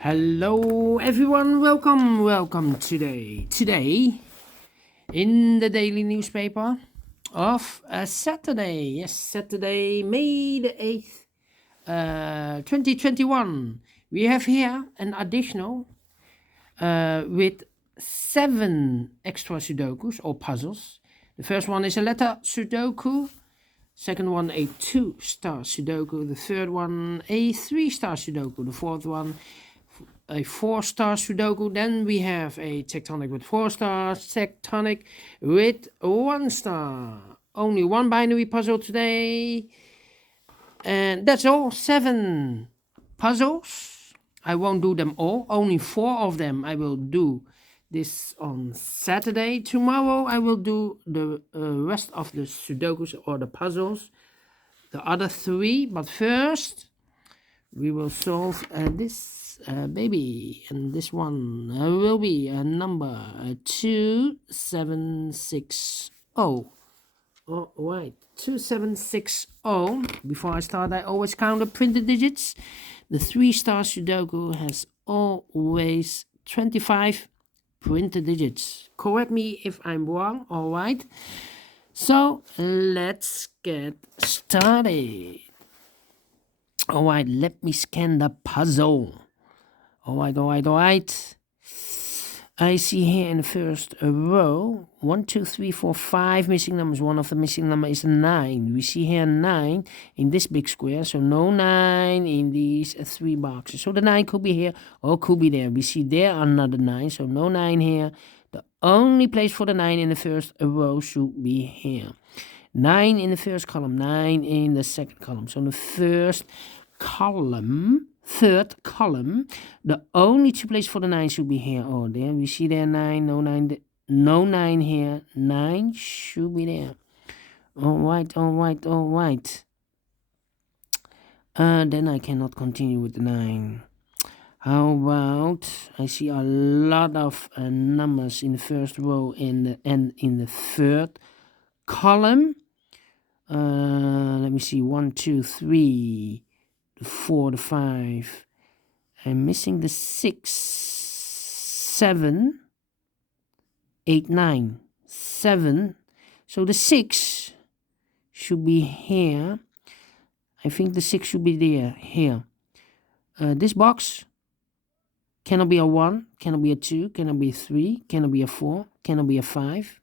Hello everyone, welcome today in the daily newspaper of Saturday, Saturday, May the 8th, 2021. We have here an additional with 7 extra Sudokus or puzzles. The first one is a letter Sudoku, second one a 2-star Sudoku, the third one a 3-star Sudoku, the fourth one a 4-star Sudoku. Then we have a tectonic with 4 stars, tectonic with 1 star. Only one binary puzzle today. And that's all. 7 puzzles. I won't do them all. Only 4 of them I will do this on Saturday. Tomorrow I will do the rest of the Sudokus or the puzzles. The other 3. But first we will solve this baby, and this one will be number 2760. All right, 2760. Before I start, I always count the printed digits. The 3-star Sudoku has always 25 printed digits. Correct me if I'm wrong. All right, so let's get started. All right, let me scan the puzzle. All right. I see here in the first row 1, 2, 3, 4, 5 missing numbers. One of the missing number is 9. We see here 9 in this big square, so no 9 in these 3 boxes. So the 9 could be here or could be there. We see there another 9, so no 9 here. The only place for the 9 in the first row should be here. 9 in the first column, 9 in the second column. So in the third column, the only 2 places for the 9 should be here or there. We see there 9, no 9, no 9 here. 9 should be there. All right. Then I cannot continue with the 9. How about, I see a lot of numbers in the first row and in the third column. Let me see, 1, 2, 3, the 4, the 5. I'm missing the 6, 7, 8, 9, 7. So the 6 should be here. I think the 6 should be there, here. This box cannot be a 1, cannot be a 2, cannot be a 3, cannot be a 4, cannot be a 5.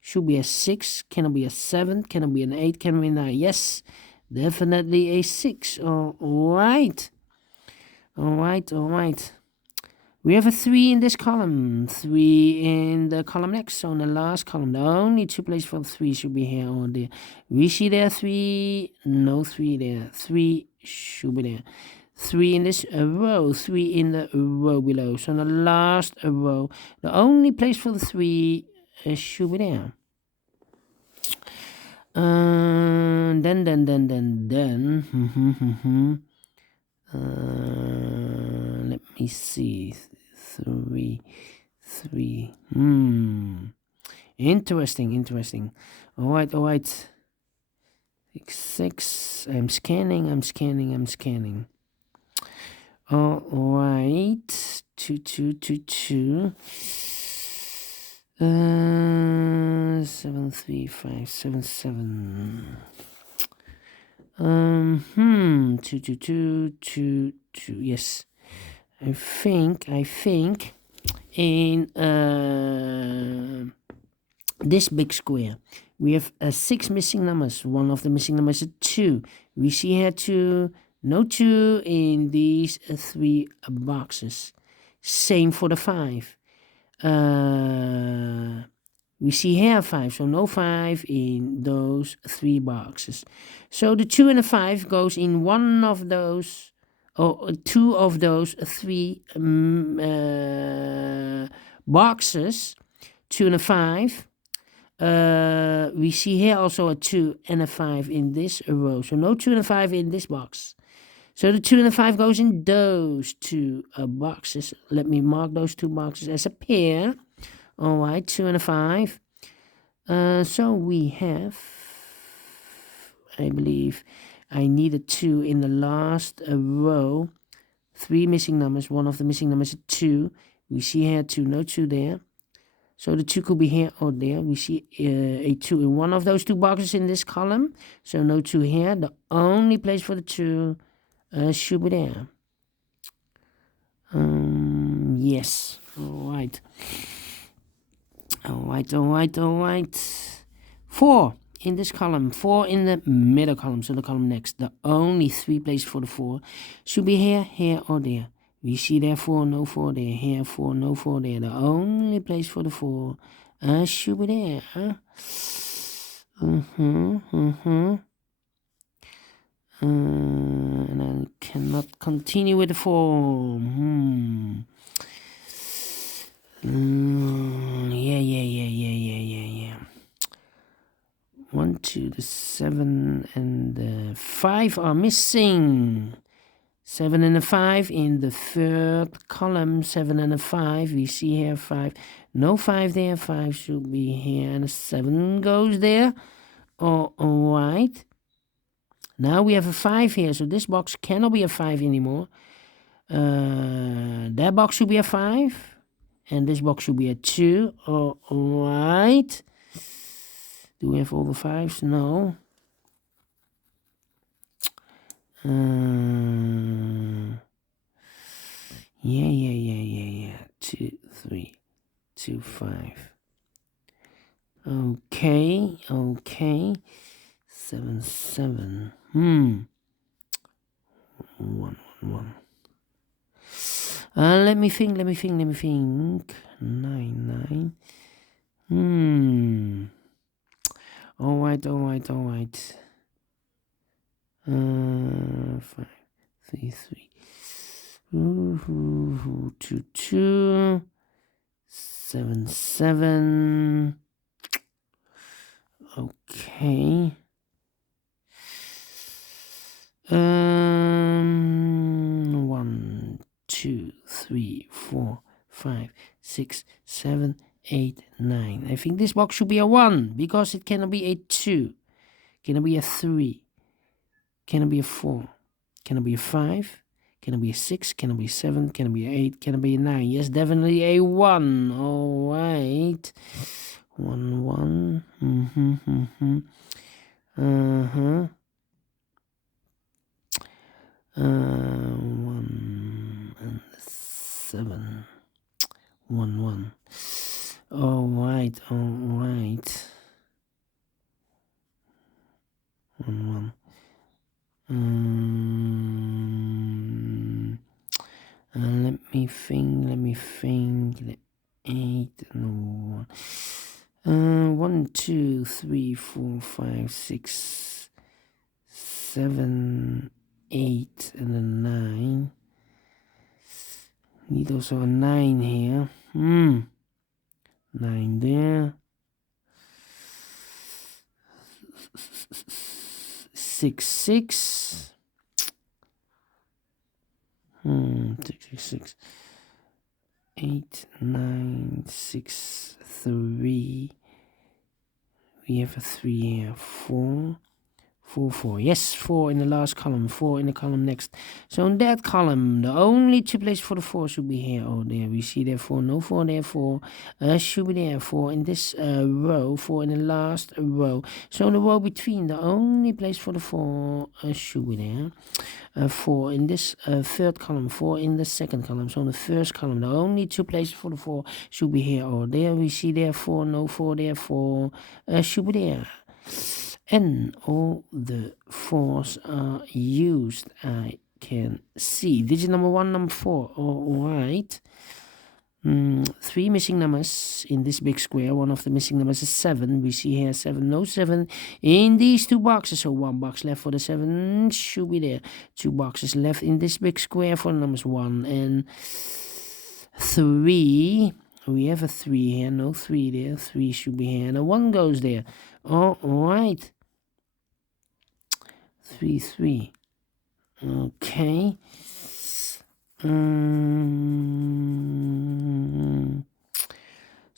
Should be a 6, cannot be a 7, cannot be an 8, cannot be a 9. Yes, definitely a 6. All right. We have a 3 in this column, 3 in the column next. So in the last column, the only 2 places for 3 should be here or there. We see there 3, no 3 there. 3 should be there. 3 in this row, 3 in the row below. So in the last row, the only place for the 3 should be there. Then. Let me see. 3. Interesting. All right. 6. I'm scanning. All right. 2. 7, 3, 5, 7, 7. 2. Yes, I think in this big square we have 6 missing numbers. One of the missing numbers is 2. We see here 2, no 2 in these 3 boxes. Same for the 5. We see here 5, so no 5 in those 3 boxes. So the 2 and the 5 goes in one of those, or 2 of those 3 boxes. 2 and a 5. We see here also a 2 and a 5 in this row. So no 2 and a 5 in this box. So the 2 and the 5 goes in those 2 boxes. Let me mark those 2 boxes as a pair. All right, 2 and a 5. So we have, I believe, I need a 2 in the last row. 3 missing numbers. One of the missing numbers is 2. We see here 2, no 2 there. So the 2 could be here or there. We see a 2 in one of those 2 boxes in this column. So no 2 here. The only place for the 2 should be there. Yes. All right. 4 in this column. 4 in the middle column. So the column next. The only 3 places for the 4 should be here, here, or there. We see there 4, no 4 there. Here 4, no 4 there. The only place for the 4 should be there. And I cannot continue with the 4. Yeah. 1, 2, the 7 and the 5 are missing. 7 and a 5 in the third column. 7 and a 5. We see here 5. No 5 there. 5 should be here. And a 7 goes there. All right. Now we have a 5 here. So this box cannot be a 5 anymore. That box should be a 5. And this box should be a 2. All right. Do we have all the 5s? No. Yeah. 2, 3, 2, 5. Okay. 7, 7. 1, 1. Let me think. 9, 9. All right. 5, 3, 3. 2, 2. 7, 7. Okay. 1, 2, 3, 4, 5, 6, 7, 8, 9. I think this box should be a 1 because it cannot be a 2. Cannot be a 3. Cannot be a 4. Cannot be a 5. Cannot be a 6. Cannot be a 7. Cannot be a 8. Cannot be a 9. Yes, definitely a 1. All right. 1, 1. 1 and 7. 1, 1. All right. 1, 1. Let me think. 8 and 1. 1, 2, 3, 4, 5, 6, 7, 8, and a 9. Need also a 9 here. 9 there. 6, 6. 6. 8, 9, 6, 3. We have a 3 here. 4. 4, 4. Yes, 4 in the last column. 4 in the column next. So in that column, the only 2 places for the 4 should be here or there. We see there 4, no 4 there, 4 should be there. 4 in this row, 4 in the last row. So in the row between, the only place for the 4 should be there. 4 in this third column, 4 in the second column. So in the first column, the only 2 places for the 4 should be here or there. We see there 4, no 4 there, 4 should be there. And all the 4s are used. I can see. Digit number 1, number 4. All right. 3 missing numbers in this big square. One of the missing numbers is 7. We see here 7, no 7 in these 2 boxes. So 1 box left for the 7 should be there. 2 boxes left in this big square for numbers 1 and 3. We have a 3 here, no 3 there. 3 should be here, and a 1 goes there. All right. 3, 3. Okay.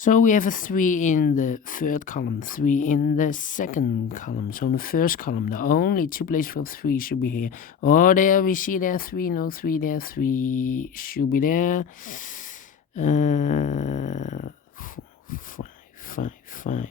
So we have a 3 in the third column, 3 in the second column. So in the first column, the only 2 places for 3 should be here. Oh, there we see there 3, no 3 there, 3 should be there. 4, 5, 5, 5.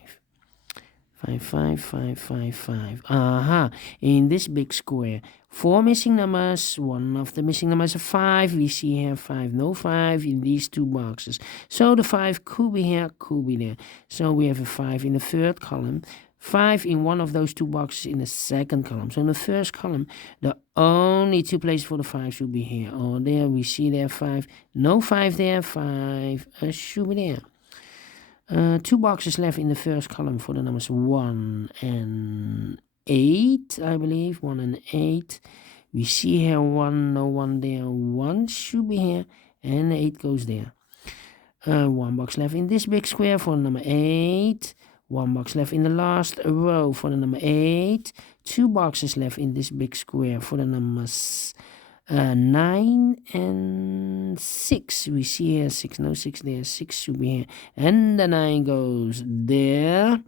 5, 5, 5, 5, 5. Aha, in this big square, 4 missing numbers. One of the missing numbers is 5. We see here 5, no 5 in these 2 boxes. So the 5 could be here, could be there. So we have a 5 in the third column, 5 in one of those 2 boxes in the second column. So in the first column, the only 2 places for the 5 should be here. Oh, there we see there 5, no 5 there, 5 should be there. 2 boxes left in the first column for the numbers 1 and 8, I believe. 1 and 8. We see here 1, no 1 there. 1 should be here, and 8 goes there. 1 box left in this big square for the number 8. 1 box left in the last row for the number 8. 2 boxes left in this big square for the numbers 9 and 6. We see here 6, no 6 there, 6 should be here, and the 9 goes there.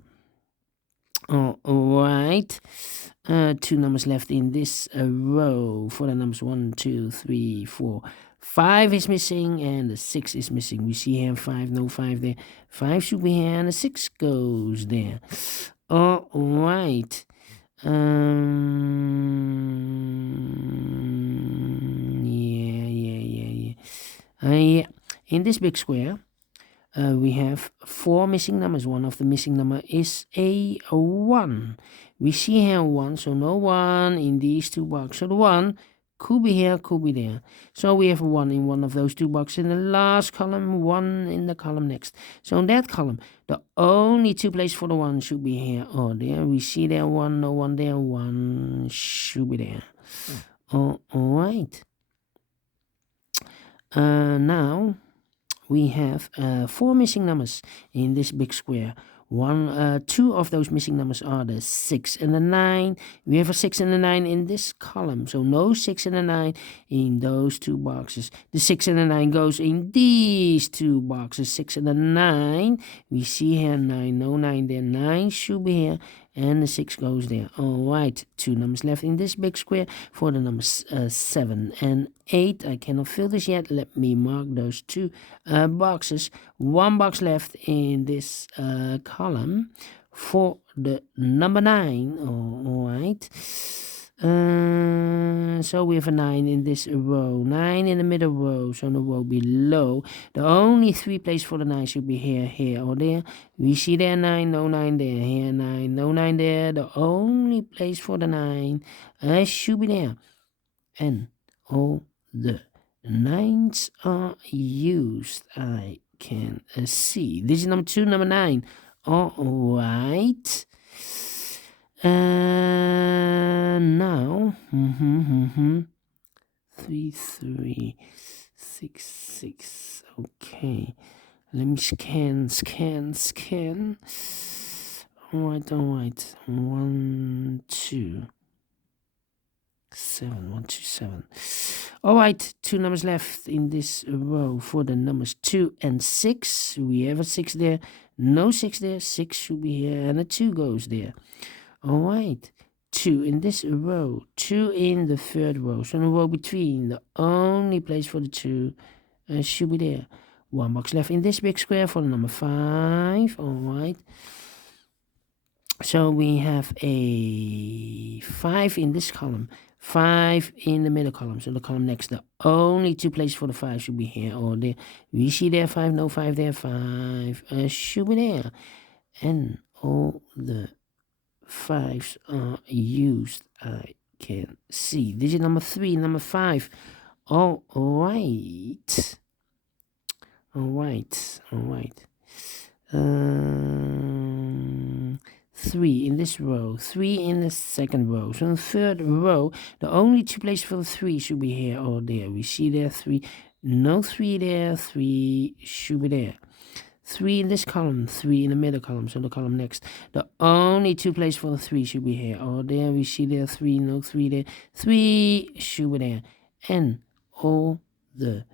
All right. 2 numbers left in this row for the numbers 1, 2, 3, 4. 5 is missing, and the 6 is missing. We see here 5, no 5 there, 5 should be here, and the 6 goes there. All right. Yeah. In this big square, we have 4 missing numbers. One of the missing number is a 1. We see here 1, so no 1 in these 2 boxes. So the 1 could be here, could be there. So we have 1 in one of those 2 boxes in the last column, 1 in the column next. So in that column, the only 2 places for the 1 should be here or there. We see there 1, no 1 there, 1 should be there. All right. Now we have 4 missing numbers in this big square. 2 of those missing numbers are the 6 and the 9. We have a 6 and a 9 in this column, so no 6 and a 9 in those 2 boxes. The 6 and the 9 goes in these 2 boxes. 6 and the 9. We see here 9, no 9 there. 9 should be here, and the 6 goes there. All right, 2 numbers left in this big square for the numbers 7 and 8. I cannot fill this yet. Let me mark those 2 boxes. 1 box left in this column for the number 9. All right. So we have a 9 in this row, 9 in the middle row, so in the row below. The only 3 places for the 9 should be here, here, or there. We see there 9, no 9 there, here 9, no 9 there. The only place for the 9 should be there. And all the 9s are used, I can see. This is number 2, number 9. All right. Now 3, 3, 6, 6. Okay, let me scan. All right. 1, 2, 7. 1, 2, 7. All right, 2 numbers left in this row for the numbers 2 and 6. We have a 6 there, no 6 there. 6 should be here, and a 2 goes there. All right, 2 in this row, 2 in the third row. So in the row between, the only place for the 2 should be there. 1 box left in this big square for the number 5. All right. So we have a 5 in this column, 5 in the middle column. So the column next, the only 2 places for the 5 should be here or there. We see there 5, no 5 there, 5 should be there. And all the 5s are used, I can see. This is number 3, number 5. All right. 3 in this row, 3 in the second row. So in the third row, the only 2 places for the 3 should be here or there. We see there 3, no 3 there, 3 should be there. 3 in this column, 3 in the middle column, so the column next. The only 2 places for the 3 should be here or there. We see there 3, no 3 there, 3 should be there. And all the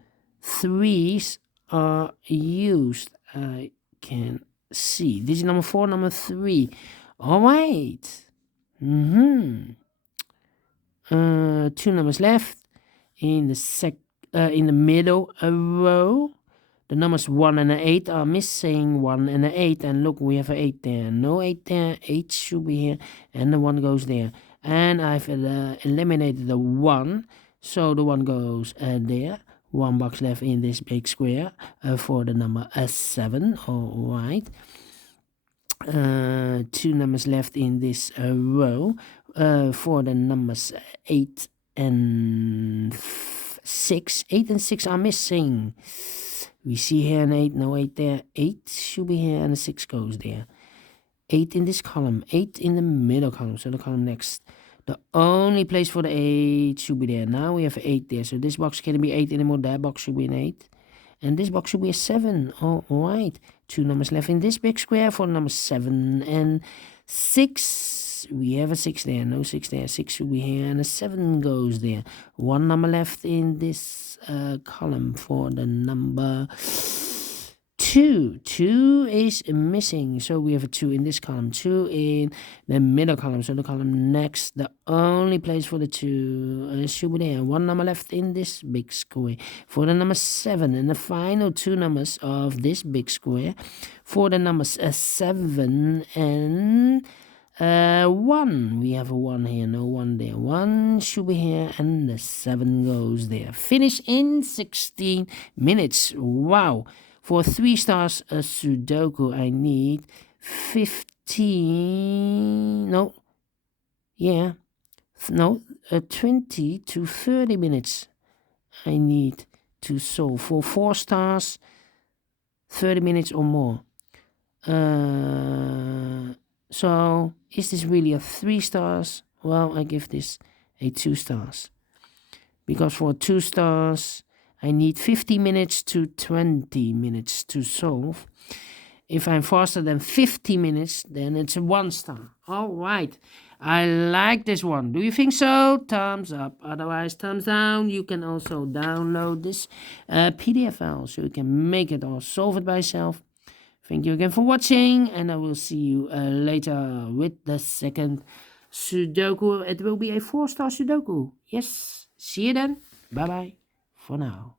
3s are used, I can see. Digit number 4, number 3. All right. 2 numbers left in the middle row. The numbers 1 and 8 are missing. 1 and 8, and look, we have an 8 there. No 8 there. 8 should be here, and the 1 goes there. And I've eliminated the 1, so the 1 goes there. 1 box left in this big square for the number 7. All right. 2 numbers left in this row for the numbers 8 and 6. 8 and 6 are missing. We see here an 8, no 8 there. 8 should be here, and a 6 goes there. 8 in this column, 8 in the middle column, so the column next. The only place for the 8 should be there. Now we have 8 there, so this box can't be 8 anymore. That box should be an 8. And this box should be a 7. All right. 2 numbers left in this big square for number 7 and 6. We have a 6 there. No 6 there. 6 should be here, and a 7 goes there. 1 number left in this column for the number 2. 2 is missing, so we have a 2 in this column. 2 in the middle column, so the column next. The only place for the 2 should be there. 1 number left in this big square for the number 7, and the final 2 numbers of this big square for the numbers 7 and 1. We have a 1 here, no 1 there. 1 should be here, and the 7 goes there. Finish in 16 minutes. Wow. For 3 stars Sudoku, I need 20 to 30 minutes I need to solve. For 4 stars, 30 minutes or more. So, is this really a 3 stars? Well, I give this a 2 stars. Because for 2 stars, I need 50 minutes to 20 minutes to solve. If I'm faster than 50 minutes, then it's a 1 star. All right. I like this one. Do you think so? Thumbs up. Otherwise, thumbs down. You can also download this PDF file so you can make it or solve it by yourself. Thank you again for watching, and I will see you later with the second Sudoku. It will be a 4-star Sudoku. Yes. See you then. Bye-bye for now.